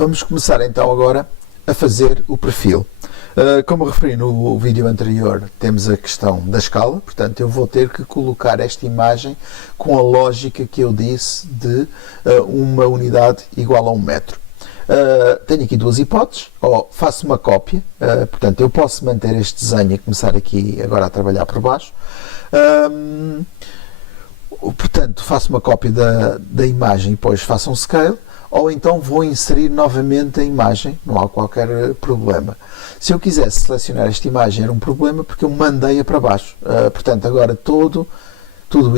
Vamos começar então agora a fazer o perfil. Como referi no vídeo anterior, temos a questão da escala, portanto eu vou ter que colocar esta imagem com a lógica que eu disse de uma unidade igual a 1 metro. Tenho aqui duas hipóteses, ou faço uma cópia, portanto eu posso manter este desenho e começar aqui agora a trabalhar por baixo. Portanto, faço uma cópia da imagem e depois faço um scale, ou então vou inserir novamente a imagem, não há qualquer problema. Se eu quisesse selecionar esta imagem era um problema porque eu mandei-a para baixo. Portanto, agora tudo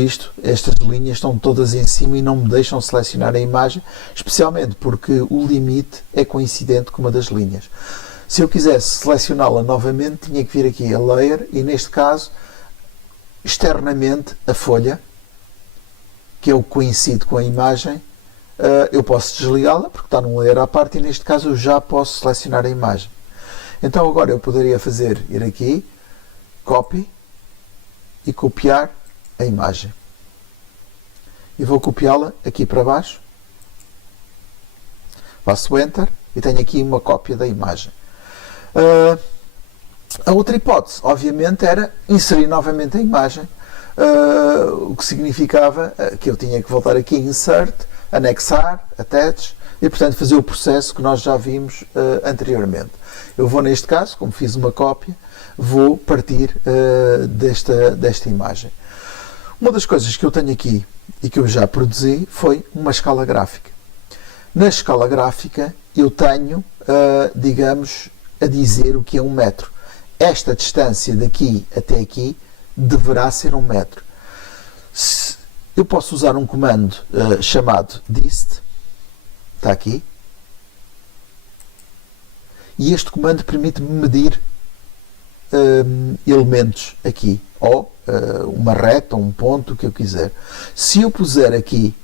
isto, estas linhas estão todas em cima e não me deixam selecionar a imagem, especialmente porque o limite é coincidente com uma das linhas. Se eu quisesse selecioná-la novamente, tinha que vir aqui a Layer e, neste caso, externamente a folha, que é o que coincide com a imagem, eu posso desligá-la porque está num layer à parte e neste caso eu já posso selecionar a imagem. Então agora eu poderia ir aqui, copy e copiar a imagem. E vou copiá-la aqui para baixo, faço Enter e tenho aqui uma cópia da imagem. A outra hipótese, obviamente, era inserir novamente a imagem, o que significava que eu tinha que voltar aqui, Insert, anexar, attach, e portanto fazer o processo que nós já vimos anteriormente. Eu vou, neste caso, como fiz uma cópia, vou partir desta imagem. Uma das coisas que eu tenho aqui e que eu já produzi foi uma escala gráfica. Na escala gráfica eu tenho, digamos, a dizer o que é 1 metro. Esta distância daqui até aqui deverá ser 1 metro. Eu posso usar um comando chamado dist, está aqui, e este comando permite-me medir elementos aqui, ou uma reta, ou um ponto, o que eu quiser. Se eu puser aqui,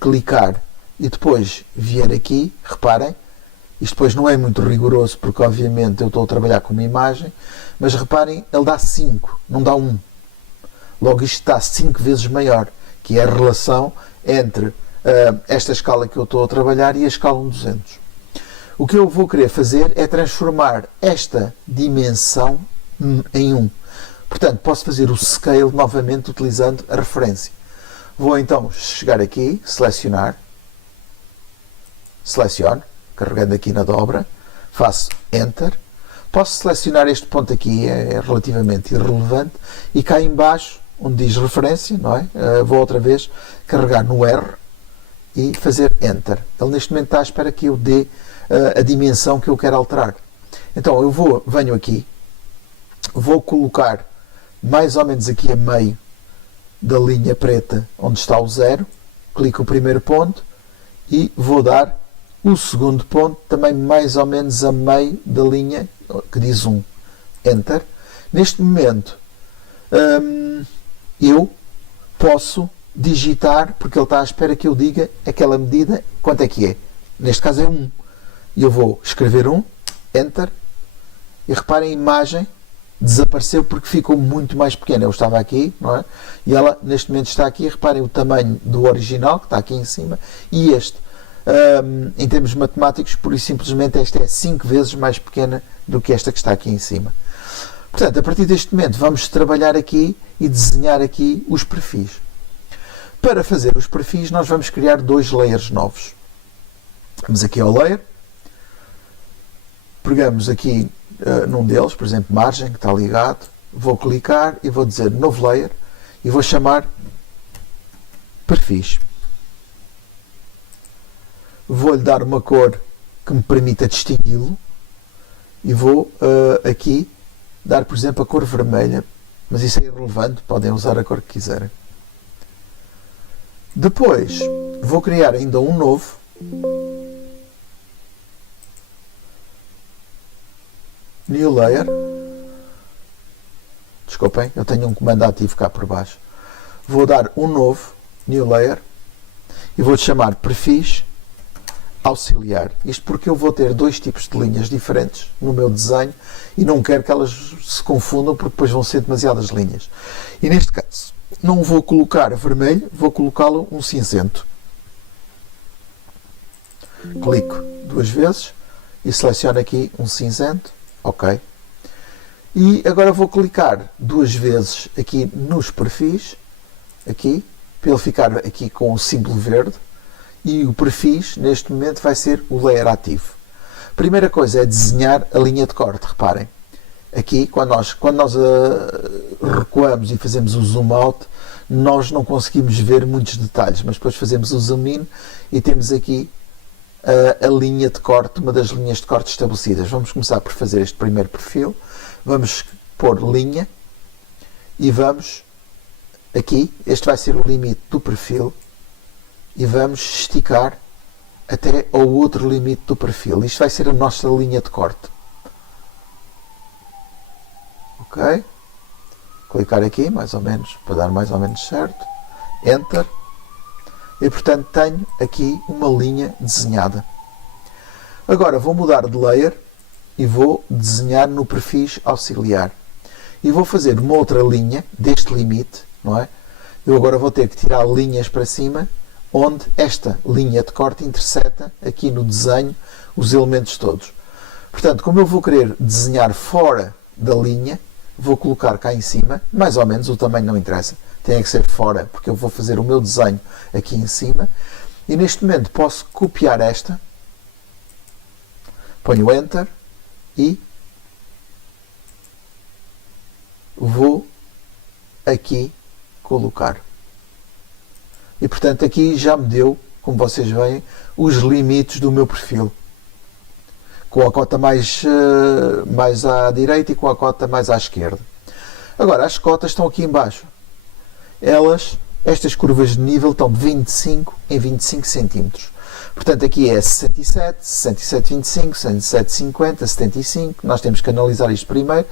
clicar e depois vier aqui, reparem, isto depois não é muito rigoroso porque obviamente eu estou a trabalhar com uma imagem, mas reparem, ele dá 5, não dá 1. Logo isto está 5 vezes maior, que é a relação entre esta escala que eu estou a trabalhar e a escala 1:200. O que eu vou querer fazer é transformar esta dimensão em 1. Portanto, posso fazer o scale novamente utilizando a referência. Vou então chegar aqui, seleciono, carregando aqui na dobra, faço Enter. Posso selecionar este ponto aqui, é relativamente irrelevante, e cá em baixo, onde diz referência, não é? Vou outra vez carregar no R e fazer Enter. Ele neste momento está à espera que eu dê a dimensão que eu quero alterar. Então eu venho aqui, vou colocar mais ou menos aqui a meio da linha preta onde está o 0, clico o primeiro ponto e vou dar o segundo ponto também mais ou menos a meio da linha que diz 1. Enter. Neste momento eu posso digitar, porque ele está à espera que eu diga aquela medida, quanto é que é. Neste caso é 1. E eu vou escrever 1, Enter, e reparem, a imagem desapareceu porque ficou muito mais pequena. Eu estava aqui, não é? E ela neste momento está aqui. Reparem o tamanho do original, que está aqui em cima, e este. Em termos matemáticos, pura e simplesmente esta é 5 vezes mais pequena do que esta que está aqui em cima. Portanto, a partir deste momento vamos trabalhar aqui e desenhar aqui os perfis. Para fazer os perfis nós vamos criar 2 layers novos. Vamos aqui ao layer, pegamos aqui num deles, por exemplo margem, que está ligado, vou clicar e vou dizer novo layer e vou chamar perfis. Vou-lhe dar uma cor que me permita distingui-lo e vou aqui dar, por exemplo, a cor vermelha, mas isso é irrelevante, podem usar a cor que quiserem. Depois vou criar ainda um novo, new layer. Desculpem, eu tenho um comando ativo cá por baixo. Vou dar um novo new layer e vou chamar perfis auxiliar. Isto porque eu vou ter 2 tipos de linhas diferentes no meu desenho e não quero que elas se confundam porque depois vão ser demasiadas linhas. E neste caso não vou colocar vermelho, vou colocá-lo um cinzento. Clico duas vezes e seleciono aqui um cinzento, ok. E agora vou clicar duas vezes aqui nos perfis, aqui, para ele ficar aqui com o símbolo verde, e o perfis neste momento vai ser o layer ativo. Primeira coisa é desenhar a linha de corte, reparem. Aqui, quando nós recuamos e fazemos o zoom out, nós não conseguimos ver muitos detalhes, mas depois fazemos o zoom in e temos aqui a linha de corte, uma das linhas de corte estabelecidas. Vamos começar por fazer este primeiro perfil, vamos pôr linha e vamos aqui, este vai ser o limite do perfil e vamos esticar até ao outro limite do perfil. Isto vai ser a nossa linha de corte. Ok? Clicar aqui, mais ou menos, para dar mais ou menos certo. Enter. E portanto tenho aqui uma linha desenhada. Agora vou mudar de layer e vou desenhar no perfis auxiliar. E vou fazer uma outra linha deste limite, não é? Eu agora vou ter que tirar linhas para cima, onde esta linha de corte interseta aqui no desenho os elementos todos. Portanto, como eu vou querer desenhar fora da linha, vou colocar cá em cima, mais ou menos, o tamanho não interessa, tem que ser fora, porque eu vou fazer o meu desenho aqui em cima, e neste momento posso copiar esta, ponho Enter, e vou aqui colocar. E portanto aqui já me deu, como vocês veem, os limites do meu perfil. Com a cota mais à direita e com a cota mais à esquerda. Agora, as cotas estão aqui em baixo. Estas curvas de nível estão de 25 em 25 centímetros. Portanto, aqui é 67, 67,25, 67,50, 75. Nós temos que analisar isto primeiro.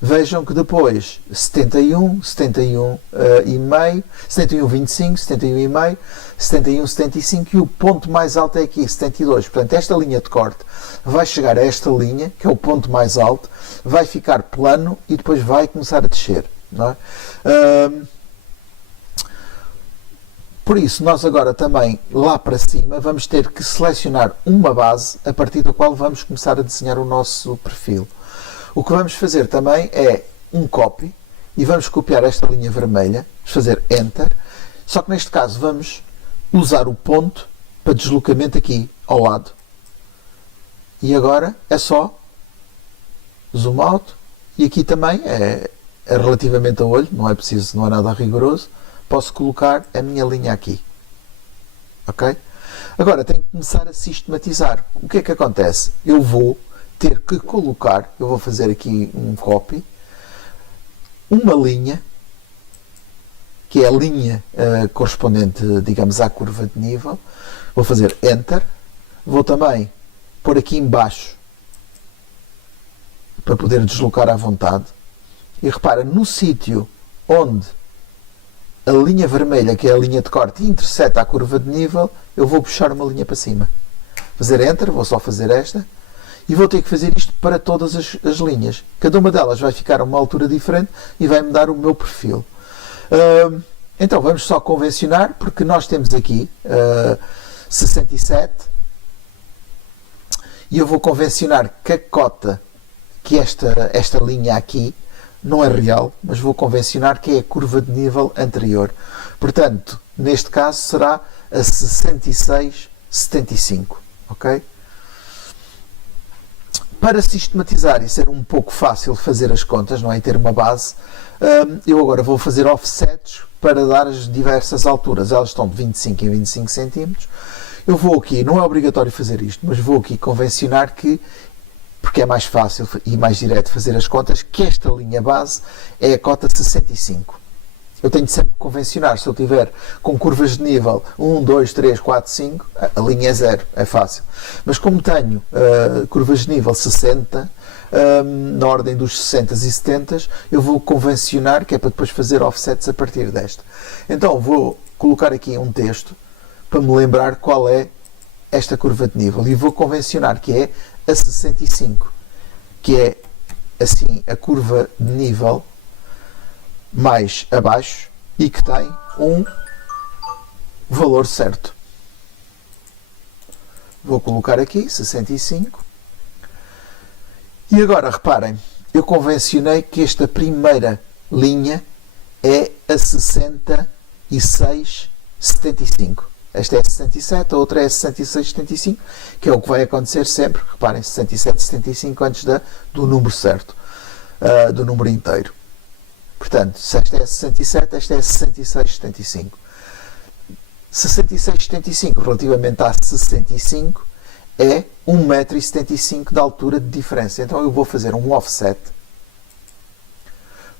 Vejam que depois 71, 71 e meio, 71,25, 71,5, 71,75 e o ponto mais alto é aqui, 72. Portanto, esta linha de corte vai chegar a esta linha, que é o ponto mais alto, vai ficar plano e depois vai começar a descer. Não é? Por isso, nós agora também, lá para cima, vamos ter que selecionar uma base a partir da qual vamos começar a desenhar o nosso perfil. O que vamos fazer também é um copy e vamos copiar esta linha vermelha, vamos fazer Enter, só que neste caso vamos usar o ponto para deslocamento aqui ao lado. E agora é só zoom out e aqui também é relativamente a olho, não é preciso, não é nada rigoroso. Posso colocar a minha linha aqui. Ok? Agora tenho que começar a sistematizar. O que é que acontece? Eu vou ter que colocar, eu vou fazer aqui um copy, uma linha, que é a linha correspondente, digamos, à curva de nível. Vou fazer Enter. Vou também pôr aqui em baixo para poder deslocar à vontade. E repara, no sítio onde a linha vermelha, que é a linha de corte, interseta a curva de nível, eu vou puxar uma linha para cima. Fazer Enter, vou só fazer esta, e vou ter que fazer isto para todas as linhas. Cada uma delas vai ficar a uma altura diferente e vai-me dar o meu perfil. Então, vamos só convencionar, porque nós temos aqui 67, e eu vou convencionar que a cota, que esta linha aqui, não é real, mas vou convencionar que é a curva de nível anterior. Portanto, neste caso será a 66,75. Ok? Para sistematizar e ser um pouco fácil fazer as contas, não é? E ter uma base, eu agora vou fazer offsets para dar as diversas alturas. Elas estão de 25 em 25 centímetros. Eu vou aqui, não é obrigatório fazer isto, mas vou aqui convencionar que, porque é mais fácil e mais direto fazer as contas, que esta linha base é a cota 65. Eu tenho de sempre convencionar, se eu tiver com curvas de nível 1, 2, 3, 4, 5, a linha é 0, é fácil. Mas como tenho curvas de nível 60, na ordem dos 60 e 70, eu vou convencionar, que é para depois fazer offsets a partir desta. Então vou colocar aqui um texto para me lembrar qual é esta curva de nível e vou convencionar que é a 65, que é assim a curva de nível mais abaixo e que tem um valor certo. Vou colocar aqui 65. E agora, reparem, eu convencionei que esta primeira linha é a 66,75. Esta é a 67, a outra é a 66,75, que é o que vai acontecer sempre. Reparem, 67,75 antes do número certo, do número inteiro. Portanto, se esta é a 67, esta é a 66,75. 66,75 relativamente a 65 é 1,75 m de altura de diferença. Então eu vou fazer um offset.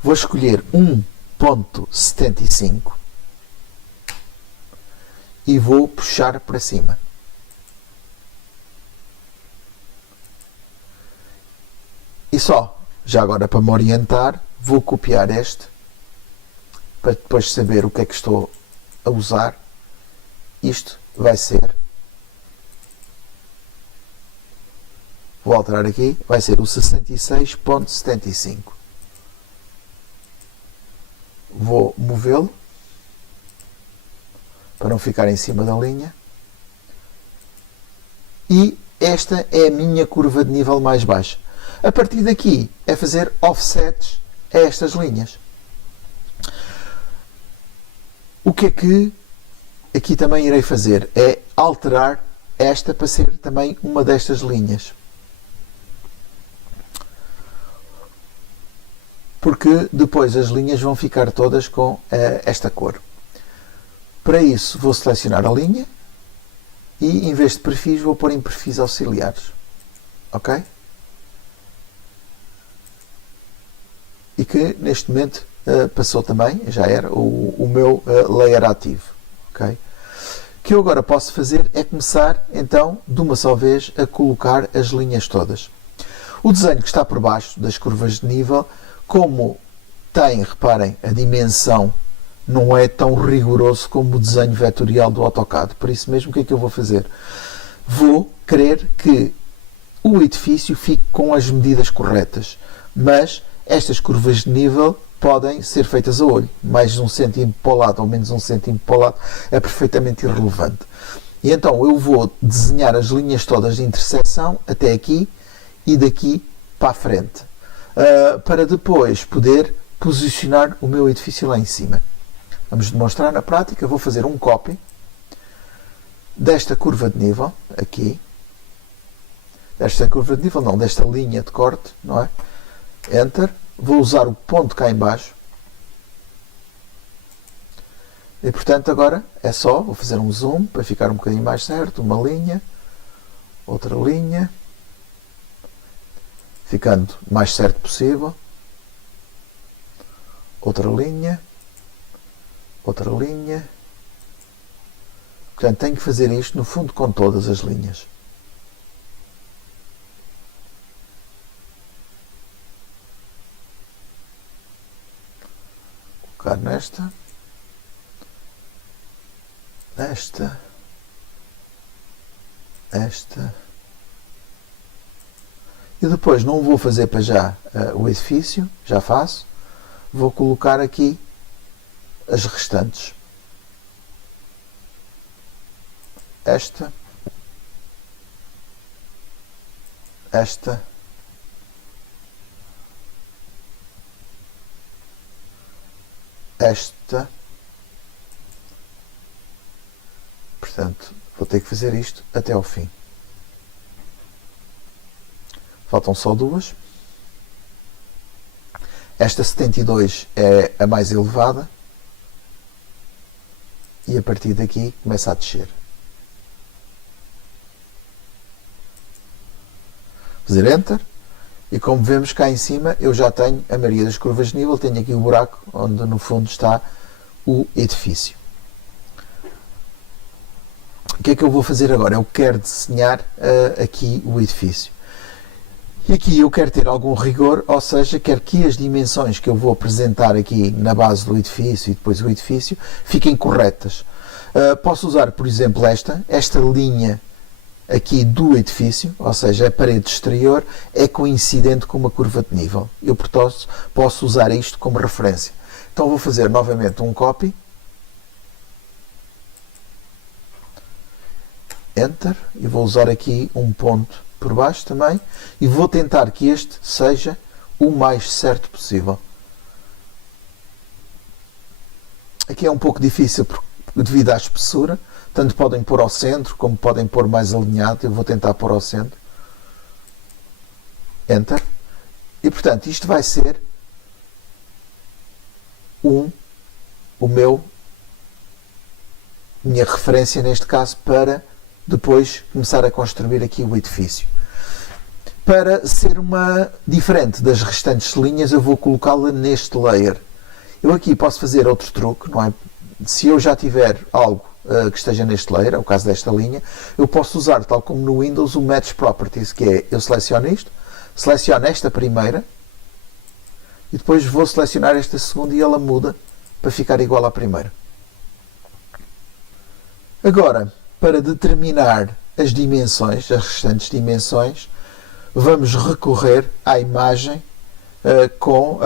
Vou escolher 1,75 e vou puxar para cima. E só, já agora para me orientar, vou copiar este para depois saber o que é que estou a usar. Isto vai ser, vou alterar aqui, vai ser o 66,75. Vou movê-lo para não ficar em cima da linha. E esta é a minha curva de nível mais baixa. A partir daqui é fazer offsets a estas linhas. O que é que aqui também irei fazer? É alterar esta para ser também uma destas linhas. Porque depois as linhas vão ficar todas com esta cor. Para isso vou selecionar a linha e em vez de perfis vou pôr em perfis auxiliares. Ok? E que neste momento passou também, já era o meu layer ativo. Ok? O que eu agora posso fazer é começar então de uma só vez a colocar as linhas todas. O desenho que está por baixo das curvas de nível, como tem, reparem, a dimensão não é tão rigoroso como o desenho vetorial do AutoCAD. Por isso mesmo, o que é que eu vou fazer? Vou querer que o edifício fique com as medidas corretas, mas estas curvas de nível podem ser feitas a olho. Mais 1 cm para o lado ou menos 1 cm para o lado é perfeitamente irrelevante. E então eu vou desenhar as linhas todas de intersecção até aqui e daqui para a frente, para depois poder posicionar o meu edifício lá em cima. Vamos demonstrar na prática. Vou fazer um copy desta curva de nível aqui, desta curva de nível não, desta linha de corte, não é? Enter. Vou usar o ponto cá em baixo e portanto agora é só, vou fazer um zoom para ficar um bocadinho mais certo, uma linha, outra linha, ficando o mais certo possível, outra linha, portanto tenho que fazer isto no fundo com todas as linhas. Colocar nesta, esta, e depois não vou fazer para já o edifício, já faço, vou colocar aqui as restantes, esta, esta, esta, portanto vou ter que fazer isto até ao fim. Faltam só duas. Esta 72 é a mais elevada e a partir daqui começa a descer. Fazer Enter. E como vemos cá em cima, eu já tenho a maioria das curvas de nível, tenho aqui o buraco onde no fundo está o edifício. O que é que eu vou fazer agora? Eu quero desenhar aqui o edifício. E aqui eu quero ter algum rigor, ou seja, quero que as dimensões que eu vou apresentar aqui na base do edifício e depois o edifício fiquem corretas. Posso usar, por exemplo, esta linha aqui do edifício, ou seja, a parede exterior, é coincidente com uma curva de nível. Eu, portanto, posso usar isto como referência. Então vou fazer novamente um copy. Enter, e vou usar aqui um ponto por baixo também, e vou tentar que este seja o mais certo possível. Aqui é um pouco difícil devido à espessura, tanto podem pôr ao centro, como podem pôr mais alinhado. Eu vou tentar pôr ao centro. Enter. E portanto, isto vai ser minha referência neste caso para depois começar a construir aqui o edifício. Para ser uma diferente das restantes linhas, eu vou colocá-la neste layer. Eu aqui posso fazer outro truque, não é? Se eu já tiver algo que esteja neste layer, é o caso desta linha, eu posso usar, tal como no Windows, o Match Properties, que é, eu seleciono isto, seleciono esta primeira, e depois vou selecionar esta segunda e ela muda para ficar igual à primeira. Agora, para determinar as dimensões, as restantes dimensões, vamos recorrer à imagem com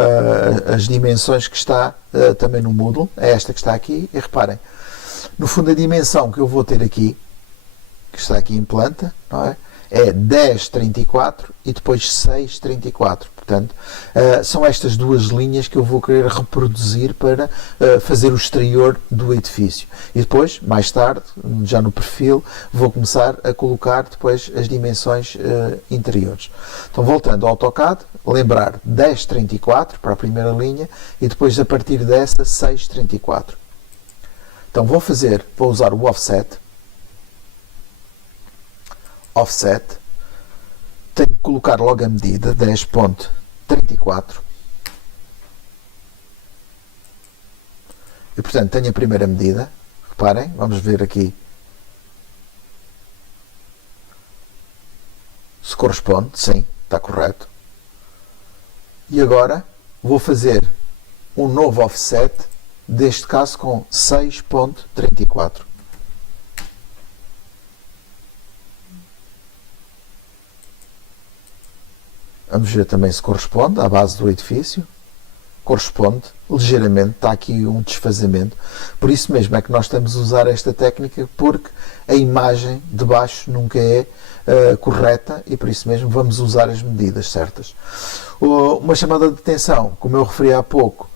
as dimensões que está também no Moodle, é esta que está aqui, e reparem, no fundo a dimensão que eu vou ter aqui, que está aqui em planta, não é? É 1034 e depois 634. Portanto, são estas duas linhas que eu vou querer reproduzir para fazer o exterior do edifício. E depois, mais tarde, já no perfil, vou começar a colocar depois as dimensões interiores. Então, voltando ao AutoCAD, lembrar 1034 para a primeira linha e depois, a partir dessa, 634. Então, vou usar o Offset. Offset, tenho que colocar logo a medida 10.34 e portanto tenho a primeira medida, reparem, vamos ver aqui se corresponde, sim, está correto, e agora vou fazer um novo offset, deste caso com 6.34. Vamos ver também se corresponde à base do edifício. Corresponde ligeiramente, está aqui um desfazamento. Por isso mesmo é que nós estamos a usar esta técnica, porque a imagem de baixo nunca é correta e por isso mesmo vamos usar as medidas certas. Uma chamada de atenção, como eu referi há pouco,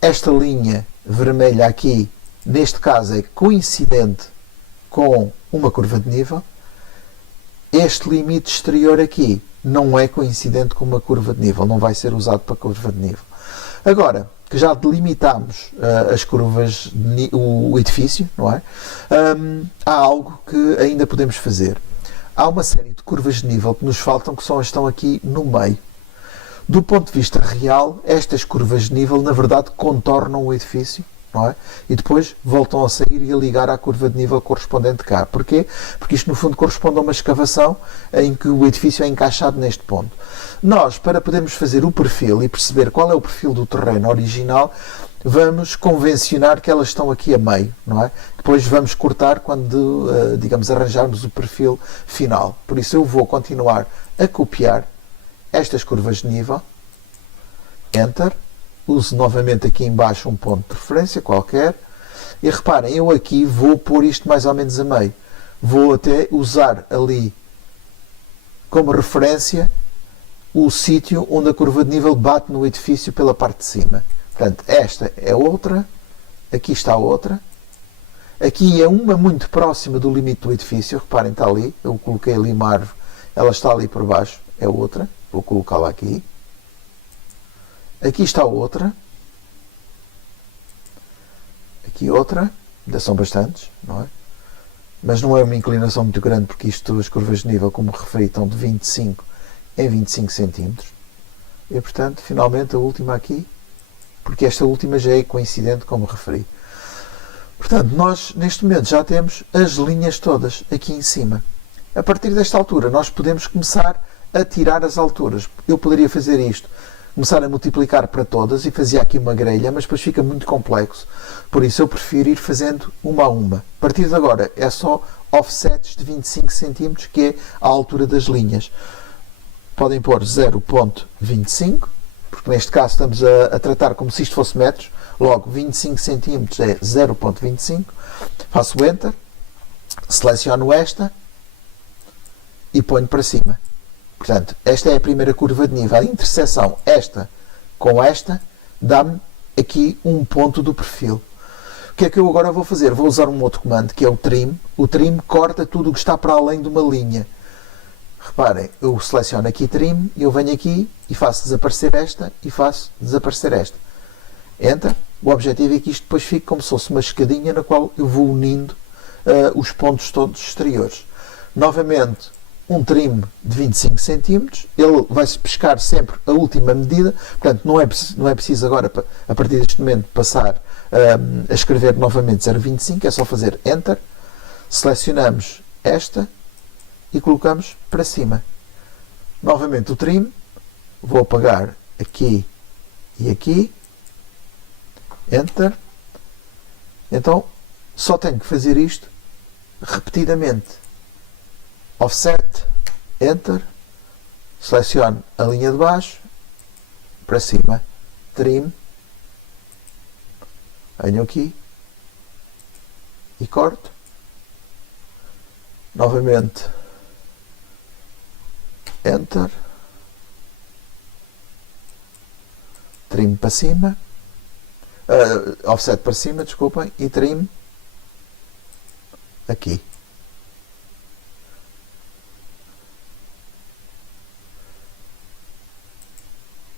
esta linha vermelha aqui, neste caso é coincidente com uma curva de nível. Este limite exterior aqui não é coincidente com uma curva de nível, não vai ser usado para curva de nível. Agora, que já delimitámos as curvas, o edifício, não é? Há algo que ainda podemos fazer. Há uma série de curvas de nível que nos faltam, que só estão aqui no meio. Do ponto de vista real, estas curvas de nível, na verdade, contornam o edifício, não é? E depois voltam a sair e a ligar à curva de nível correspondente cá. Porquê? Porque isto no fundo corresponde a uma escavação em que o edifício é encaixado neste ponto. Nós, para podermos fazer o perfil e perceber qual é o perfil do terreno original, vamos convencionar que elas estão aqui a meio, não é? Depois vamos cortar quando, digamos, arranjarmos o perfil final. Por isso eu vou continuar a copiar estas curvas de nível, Enter, uso novamente aqui em baixo um ponto de referência qualquer, e reparem, eu aqui vou pôr isto mais ou menos a meio. Vou até usar ali como referência o sítio onde a curva de nível bate no edifício pela parte de cima. Portanto, esta é outra, aqui está outra, aqui é uma muito próxima do limite do edifício, reparem, está ali, eu coloquei ali uma árvore, ela está ali por baixo, é outra, vou colocá-la aqui. Aqui está outra. Aqui outra. Ainda são bastantes, não é? Mas não é uma inclinação muito grande, porque isto, as curvas de nível, como referi, estão de 25 em 25 cm. E, portanto, finalmente a última aqui, porque esta última já é coincidente, como referi. Portanto, nós, neste momento, já temos as linhas todas aqui em cima. A partir desta altura, nós podemos começar a tirar as alturas. Eu poderia fazer isto, começar a multiplicar para todas e fazia aqui uma grelha, mas depois fica muito complexo. Por isso eu prefiro ir fazendo uma a uma. A partir de agora é só offsets de 25 cm, que é a altura das linhas. Podem pôr 0.25, porque neste caso estamos a tratar como se isto fosse metros, logo 25 cm é 0.25, faço Enter, seleciono esta e ponho para cima. Portanto, esta é a primeira curva de nível. A interseção, esta com esta, dá-me aqui um ponto do perfil. O que é que eu agora vou fazer? Vou usar um outro comando, que é o trim. O trim corta tudo o que está para além de uma linha. Reparem, eu seleciono aqui trim, eu venho aqui e faço desaparecer esta e faço desaparecer esta. Enter. O objetivo é que isto depois fique como se fosse uma escadinha na qual eu vou unindo os pontos todos exteriores. Novamente, um trim de 25 cm, ele vai-se pescar sempre a última medida, portanto não é preciso agora, a partir deste momento, passar a escrever novamente 0,25, é só fazer Enter, selecionamos esta e colocamos para cima. Novamente o trim, vou apagar aqui e aqui, Enter. Então só tenho que fazer isto repetidamente. Offset, Enter, seleciono a linha de baixo, para cima, trim, venho aqui e corto. Novamente, Enter, trim para cima, offset para cima, desculpem, e trim aqui.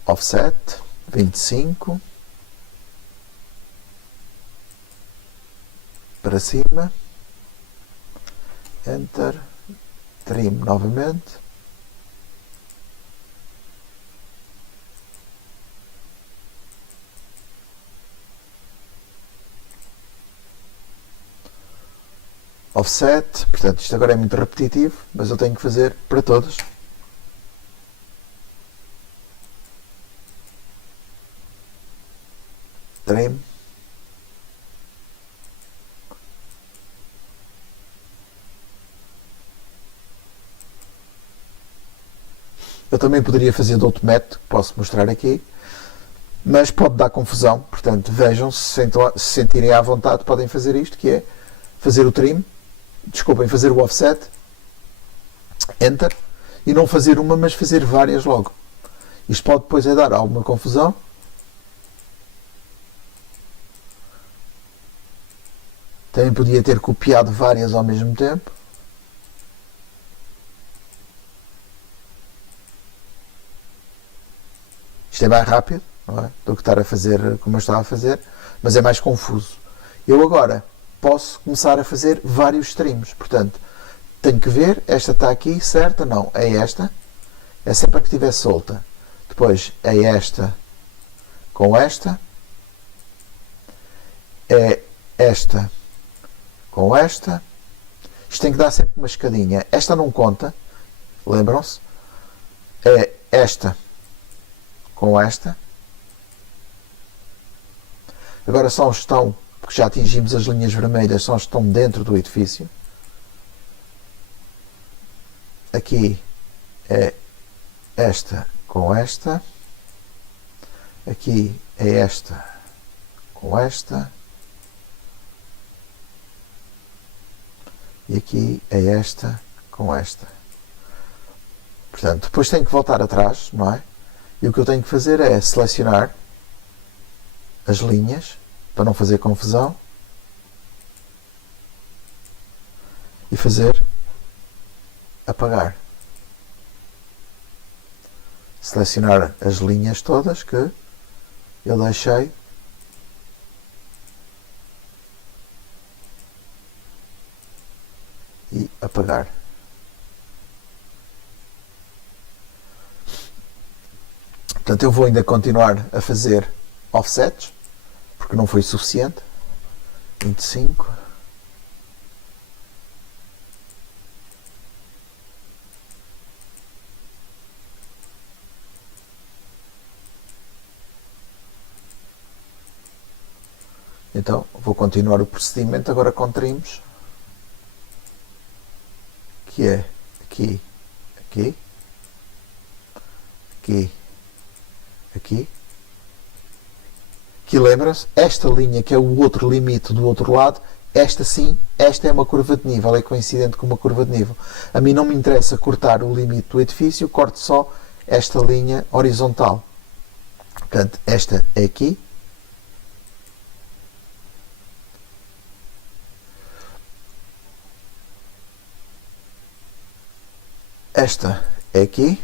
Offset 25 para cima, Enter, trim novamente, offset, portanto isto agora é muito repetitivo, mas eu tenho que fazer para todos. Trim, eu também poderia fazer de outro método, que posso mostrar aqui, mas pode dar confusão, portanto vejam, se sentirem à vontade podem fazer isto, que é fazer o trim, fazer o offset, Enter, e não fazer uma, mas fazer várias logo. Isto pode depois dar alguma confusão. Também podia ter copiado várias ao mesmo tempo. Isto é mais rápido, não é? Do que estar a fazer como eu estava a fazer, mas é mais confuso. Eu agora posso começar a fazer vários streams, portanto, tenho que ver, esta está aqui, certa? Não, é esta. É sempre a que estiver solta. Depois é esta com esta. É esta com esta. Isto tem que dar sempre uma escadinha. Esta não conta, lembram-se? É esta com esta. Agora só estão, porque já atingimos as linhas vermelhas, só estão dentro do edifício. Aqui é esta com esta. Aqui é esta com esta. E aqui é esta com esta. Portanto, depois tenho que voltar atrás, não é? E o que eu tenho que fazer é selecionar as linhas, para não fazer confusão, e fazer apagar. Selecionar as linhas todas que eu deixei e apagar. Portanto, eu vou ainda continuar a fazer offsets, porque não foi suficiente. 25. Então, vou continuar o procedimento agora com trims, que é aqui, aqui, aqui, aqui. Que lembra-se, esta linha que é o outro limite do outro lado esta sim, esta é uma curva de nível, é coincidente com uma curva de nível. A mim não me interessa cortar o limite do edifício, corto só esta linha horizontal. Portanto, esta é aqui. Esta é aqui.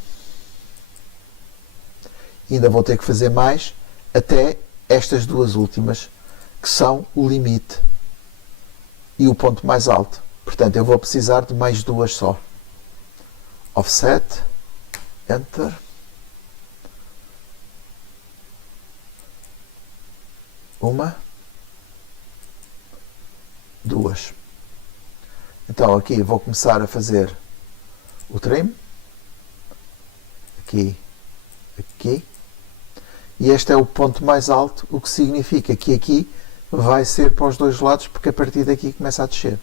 E ainda vou ter que fazer mais até estas duas últimas, que são o limite e o ponto mais alto. Portanto, eu vou precisar de mais duas só. Offset, Enter. Uma, duas. Então aqui vou começar a fazer o trim. Aqui, aqui. E este é o ponto mais alto, o que significa que aqui vai ser para os dois lados, porque a partir daqui começa a descer.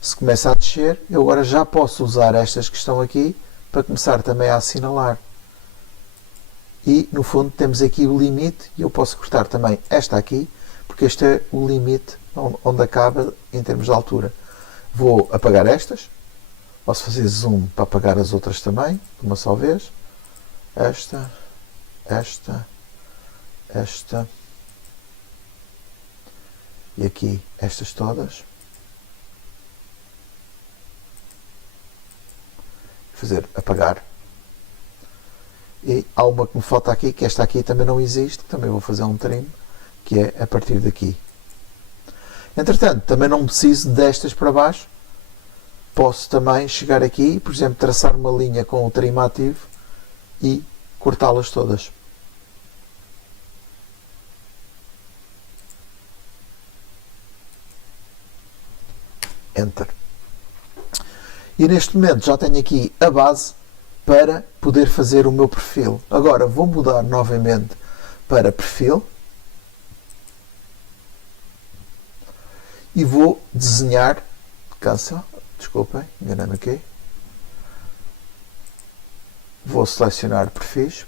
Se começa a descer, eu agora já posso usar estas que estão aqui para começar também a assinalar. E no fundo temos aqui o limite, e eu posso cortar também esta aqui, porque este é o limite onde acaba em termos de altura. Vou apagar estas, posso fazer zoom para apagar as outras também, de uma só vez. Esta, esta, esta, e aqui estas todas. Fazer apagar. E há uma que me falta aqui, que esta aqui também não existe, que também vou fazer um trim, que é a partir daqui. Entretanto, também não preciso destas para baixo, posso também chegar aqui, por exemplo, traçar uma linha com o trim ativo e cortá-las todas. Enter. E neste momento já tenho aqui a base para poder fazer o meu perfil. Agora vou mudar novamente para perfil e vou desenhar, desculpem, enganei-me aqui, vou selecionar perfis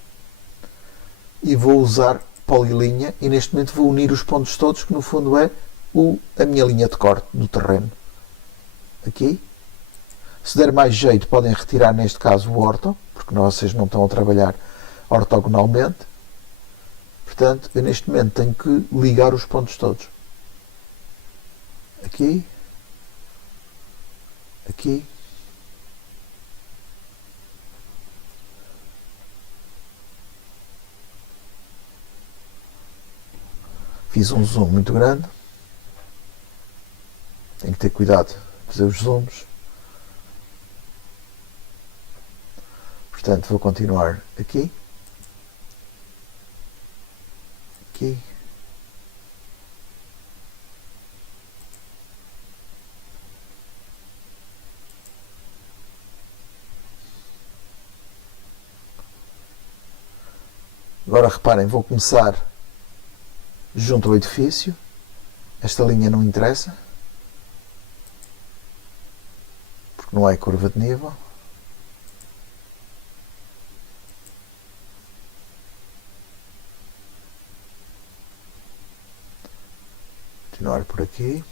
e vou usar polilinha e neste momento vou unir os pontos todos, que no fundo é a minha linha de corte do terreno. Aqui. Se der mais jeito, podem retirar neste caso o orto, porque vocês não estão a trabalhar ortogonalmente. Portanto, eu neste momento tenho que ligar os pontos todos. Aqui. Aqui. Fiz um zoom muito grande. Tenho que ter cuidado de fazer os zooms. Portanto, vou continuar aqui. Aqui. Agora reparem, vou começar junto ao edifício. Esta linha não interessa, porque não é curva de nível. Continuar por aqui.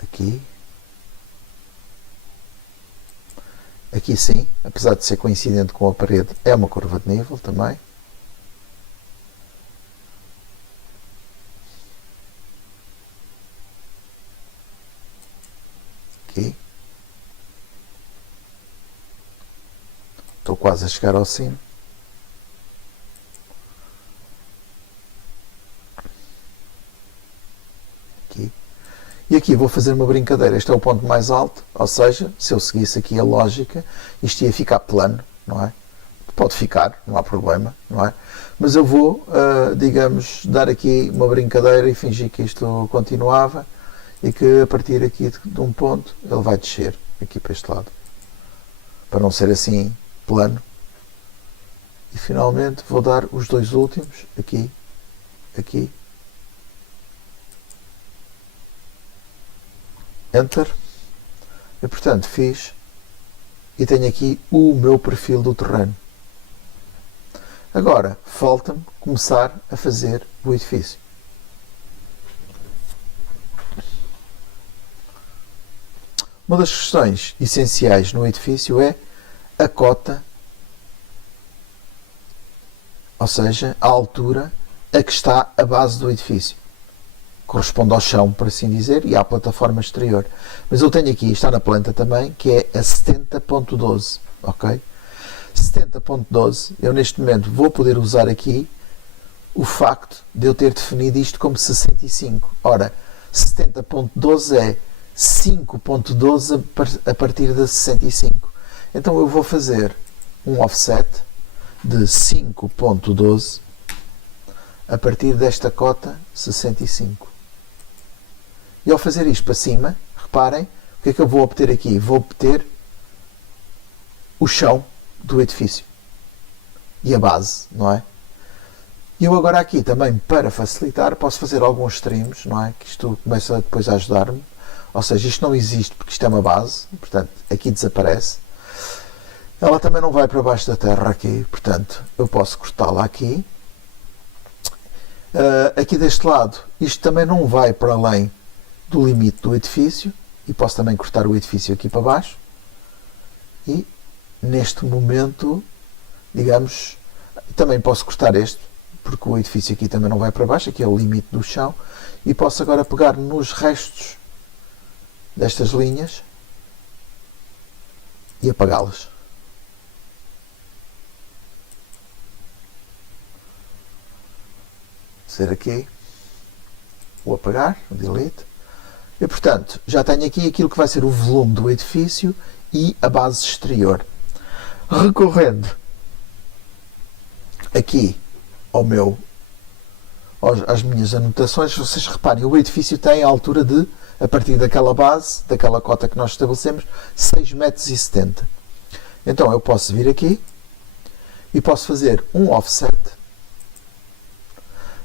Aqui. Aqui sim, apesar de ser coincidente com a parede, é uma curva de nível também. Aqui. Estou quase a chegar ao cimo. Aqui. E aqui vou fazer uma brincadeira. Este é o ponto mais alto, ou seja, se eu seguisse aqui a lógica, isto ia ficar plano, não é? Pode ficar, não há problema, não é? Mas eu vou, digamos, dar aqui uma brincadeira e fingir que isto continuava e que a partir aqui de um ponto ele vai descer aqui para este lado. Para não ser assim plano. E finalmente vou dar os dois últimos, aqui, aqui. Enter. E portanto fiz e tenho aqui o meu perfil do terreno. Agora, falta-me começar a fazer o edifício. Uma das questões essenciais no edifício é a cota, ou seja, a altura a que está a base do edifício. Corresponde ao chão, por assim dizer, e à plataforma exterior. Mas eu tenho aqui, está na planta também, que é a 70.12, ok? 70.12, eu neste momento vou poder usar aqui o facto de eu ter definido isto como 65. Ora, 70.12 é 5.12 a partir de 65. Então eu vou fazer um offset de 5.12 a partir desta cota 65. E ao fazer isto para cima, reparem, o que é que eu vou obter aqui? Vou obter o chão do edifício e a base, não é? E eu agora aqui também, para facilitar, posso fazer alguns trims, não é? Que isto começa depois a ajudar-me. Ou seja, isto não existe porque isto é uma base, portanto, aqui desaparece. Ela também não vai para baixo da terra aqui, portanto, eu posso cortá-la aqui. Aqui deste lado, isto também não vai para além do limite do edifício, e posso também cortar o edifício aqui para baixo. E, neste momento, digamos, também posso cortar este, porque o edifício aqui também não vai para baixo, aqui é o limite do chão, e posso agora pegar nos restos destas linhas e apagá-las. Ser aqui, vou apagar, o delete, e portanto já tenho aqui aquilo que vai ser o volume do edifício e a base exterior. Recorrendo aqui às minhas anotações, vocês reparem, o edifício tem a altura de, a partir daquela base, daquela cota que nós estabelecemos, 6,70 m. Então eu posso vir aqui e posso fazer um offset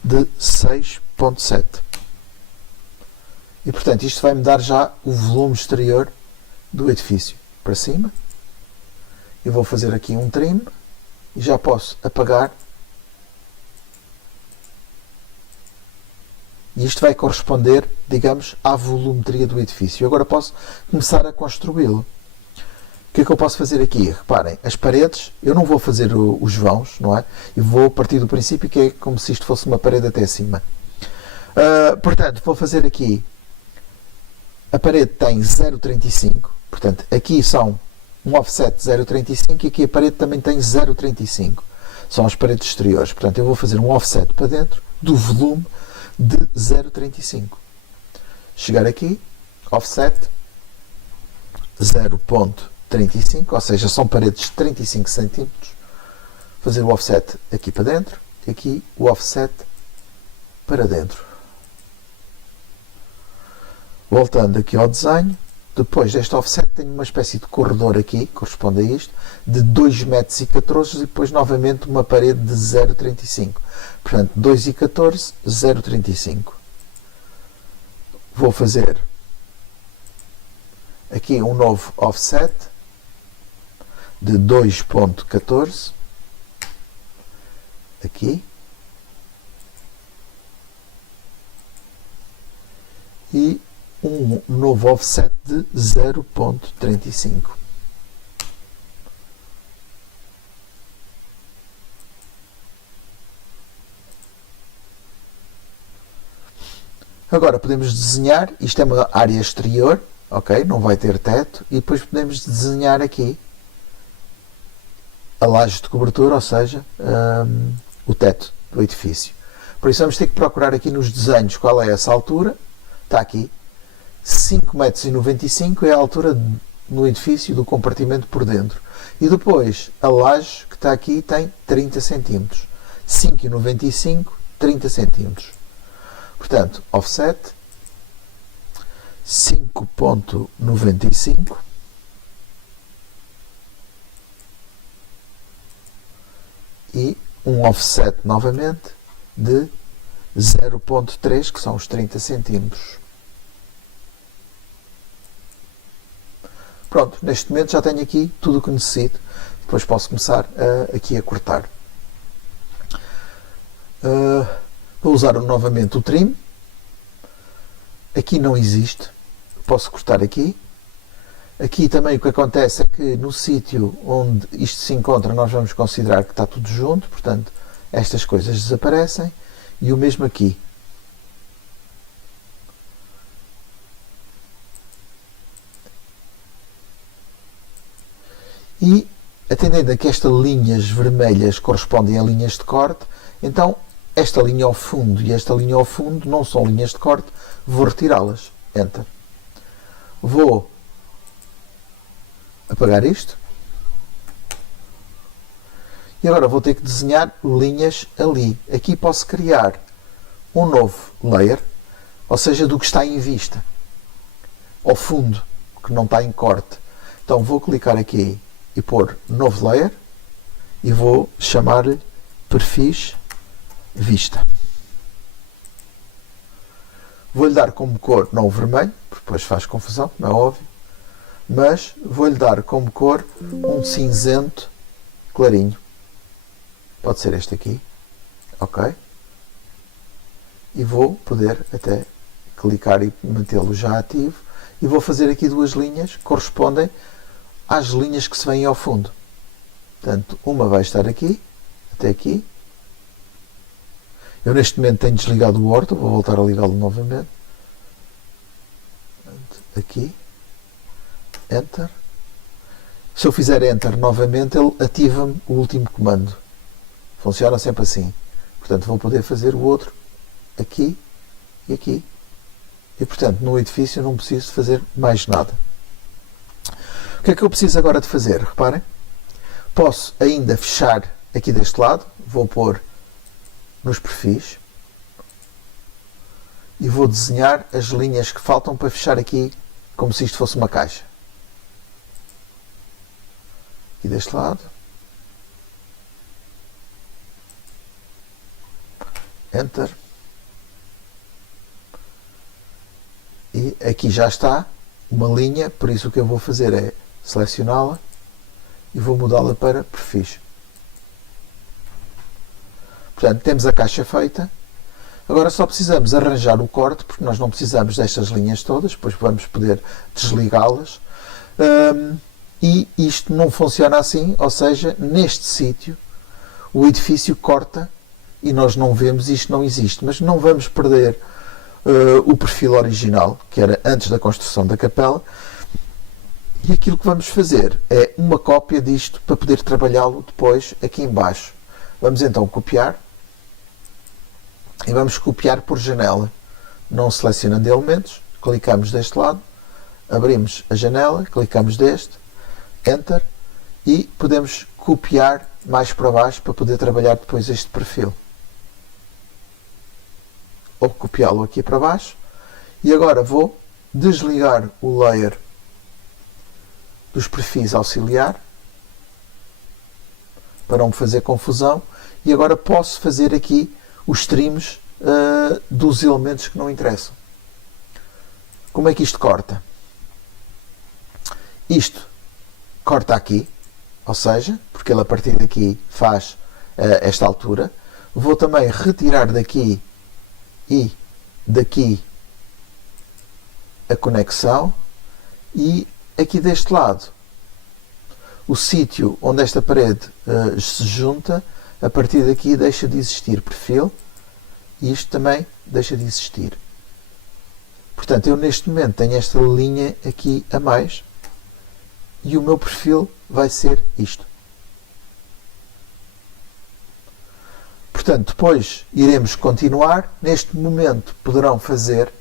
de 6.7. E portanto isto vai me dar já o volume exterior do edifício para cima. Eu vou fazer aqui um trim e já posso apagar. E isto vai corresponder, digamos, à volumetria do edifício. Agora posso começar a construí-lo. O que é que eu posso fazer aqui? Reparem, as paredes, eu não vou fazer os vãos, não é? Eu vou partir do princípio que é como se isto fosse uma parede até cima. Portanto, vou fazer aqui, a parede tem 0,35, portanto, aqui são um offset de 0,35 e aqui a parede também tem 0,35. São as paredes exteriores. Portanto, eu vou fazer um offset para dentro do volume de 0,35. Chegar aqui, offset 0,35, ou seja, são paredes de 35 cm. Fazer o offset aqui para dentro e aqui o offset para dentro. Voltando aqui ao desenho, depois deste offset tenho uma espécie de corredor aqui, corresponde a isto, de 2,14 m e depois novamente uma parede de 0,35. Portanto, 2,14, 0,35. Vou fazer aqui um novo offset de 2,14. Aqui. E um novo offset de 0,35. Agora podemos desenhar, isto é uma área exterior, ok? Não vai ter teto, e depois podemos desenhar aqui a laje de cobertura, ou seja, o teto do edifício. Por isso vamos ter que procurar aqui nos desenhos qual é essa altura. Está aqui, 5,95 m é a altura no edifício do compartimento por dentro. E depois a laje que está aqui tem 30 cm. 5,95 m, 30 cm. Portanto, offset 5,95 e um offset novamente de 0,3, que são os 30 cm. Pronto, neste momento já tenho aqui tudo o que necessito. Depois posso começar aqui a cortar. Vou usar novamente o trim. Aqui não existe. Posso cortar aqui. Aqui também o que acontece é que no sítio onde isto se encontra nós vamos considerar que está tudo junto, portanto estas coisas desaparecem, e o mesmo aqui. E atendendo a que estas linhas vermelhas correspondem a linhas de corte, então esta linha ao fundo e esta linha ao fundo não são linhas de corte, vou retirá-las. Enter. Vou apagar isto. E agora vou ter que desenhar linhas ali. Aqui posso criar um novo layer, ou seja, do que está em vista, ao fundo, que não está em corte. Então vou clicar aqui e pôr novo layer e vou chamar-lhe perfis vista. Vou-lhe dar como cor não o vermelho, porque depois faz confusão, não é óbvio, mas vou-lhe dar como cor um cinzento clarinho. Pode ser este aqui, ok? E vou poder até clicar e mantê-lo já ativo, e vou fazer aqui duas linhas que correspondem às linhas que se vêm ao fundo. Portanto, uma vai estar aqui, até aqui. Eu neste momento tenho desligado o orto, vou voltar a ligá-lo novamente. Aqui. Enter. Se eu fizer Enter novamente, ele ativa-me o último comando. Funciona sempre assim. Portanto, vou poder fazer o outro aqui e aqui. E, portanto, no edifício não preciso fazer mais nada. O que é que eu preciso agora de fazer? Reparem. Posso ainda fechar aqui deste lado. Vou pôr nos perfis. E vou desenhar as linhas que faltam para fechar aqui, como se isto fosse uma caixa. Aqui deste lado. Enter. E aqui já está uma linha, por isso o que eu vou fazer é selecioná-la e vou mudá-la para perfis. Portanto, temos a caixa feita. Agora só precisamos arranjar o corte, porque nós não precisamos destas linhas todas, depois vamos poder desligá-las. E isto não funciona assim, ou seja, neste sítio o edifício corta e nós não vemos, isto não existe, mas não vamos perder o perfil original, que era antes da construção da capela, e aquilo que vamos fazer é uma cópia disto para poder trabalhá-lo depois aqui em baixo. Vamos então copiar e vamos copiar por janela, não selecionando elementos, clicamos deste lado, abrimos a janela, clicamos deste, Enter, e podemos copiar mais para baixo para poder trabalhar depois este perfil. Ou copiá-lo aqui para baixo. E agora vou desligar o layer dos perfis auxiliar para não me fazer confusão. E agora posso fazer aqui os trims dos elementos que não interessam. Como é que isto corta? Isto corta aqui, ou seja, porque ele a partir daqui faz esta altura. Vou também retirar daqui e daqui a conexão, e aqui deste lado o sítio onde esta parede se junta, a partir daqui deixa de existir perfil e isto também deixa de existir. Portanto, eu neste momento tenho esta linha aqui a mais e o meu perfil vai ser isto. Portanto, depois iremos continuar. Neste momento poderão fazer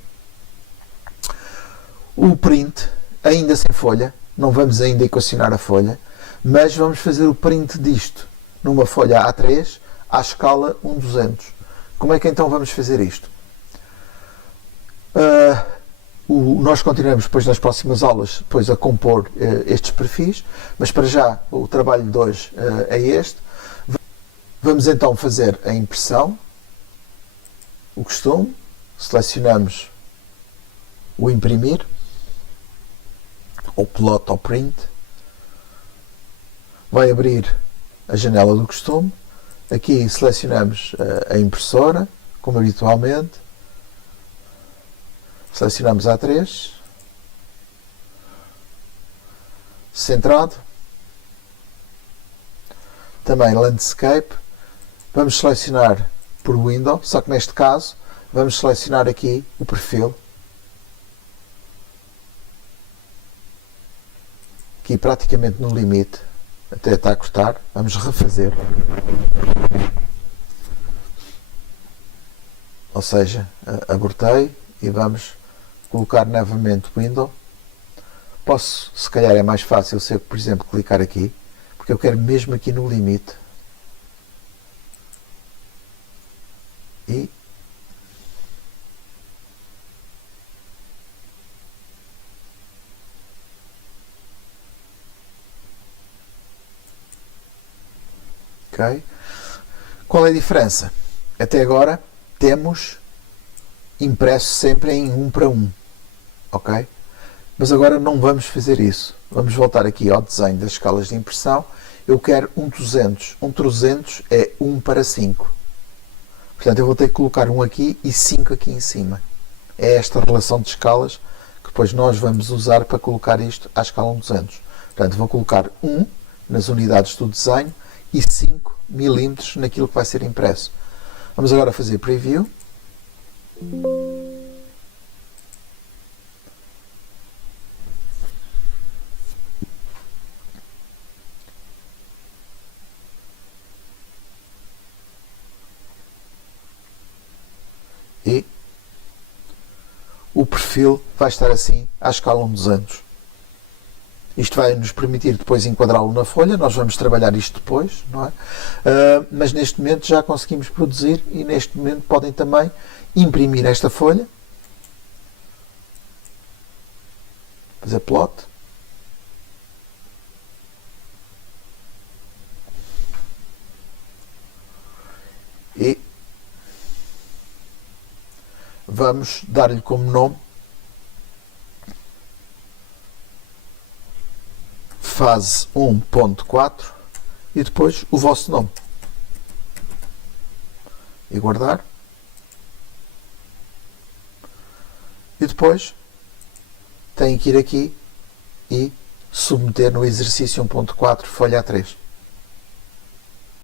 o print, ainda sem folha, não vamos ainda equacionar a folha, mas vamos fazer o print disto numa folha A3 à escala 1:200. Como é que então vamos fazer isto? Nós continuamos depois nas próximas aulas depois a compor estes perfis, mas para já o trabalho de hoje é este. Vamos então fazer a impressão, o costume, selecionamos o imprimir, ou plot ou print. Vai abrir a janela do costume. Aqui selecionamos a impressora, como habitualmente. Selecionamos A3. Centrado. Também Landscape. Vamos selecionar por Window, só que neste caso vamos selecionar aqui o perfil. Aqui praticamente no limite, até está a cortar. Vamos refazer. Ou seja, abortei e vamos colocar novamente Window. Posso, se calhar é mais fácil se eu, por exemplo, clicar aqui, porque eu quero mesmo aqui no limite. E ok. Qual é a diferença? Até agora temos impresso sempre em 1 para 1, ok? Mas agora não vamos fazer isso. Vamos voltar aqui ao desenho das escalas de impressão. Eu quero um 200. Um 300 é 1 para 5. Portanto, eu vou ter que colocar um aqui e 5 aqui em cima. É esta relação de escalas que depois nós vamos usar para colocar isto à escala 200. Portanto, vou colocar 1 nas unidades do desenho e 5 milímetros naquilo que vai ser impresso. Vamos agora fazer preview. E o perfil vai estar assim à escala 200. Isto vai nos permitir depois enquadrá-lo na folha. Nós vamos trabalhar isto depois, não é? Mas neste momento já conseguimos produzir e neste momento podem também imprimir esta folha, fazer plot e vamos dar-lhe como nome fase 1.4 e depois o vosso nome e guardar. E depois tem que ir aqui e submeter no exercício 1.4 folha A3.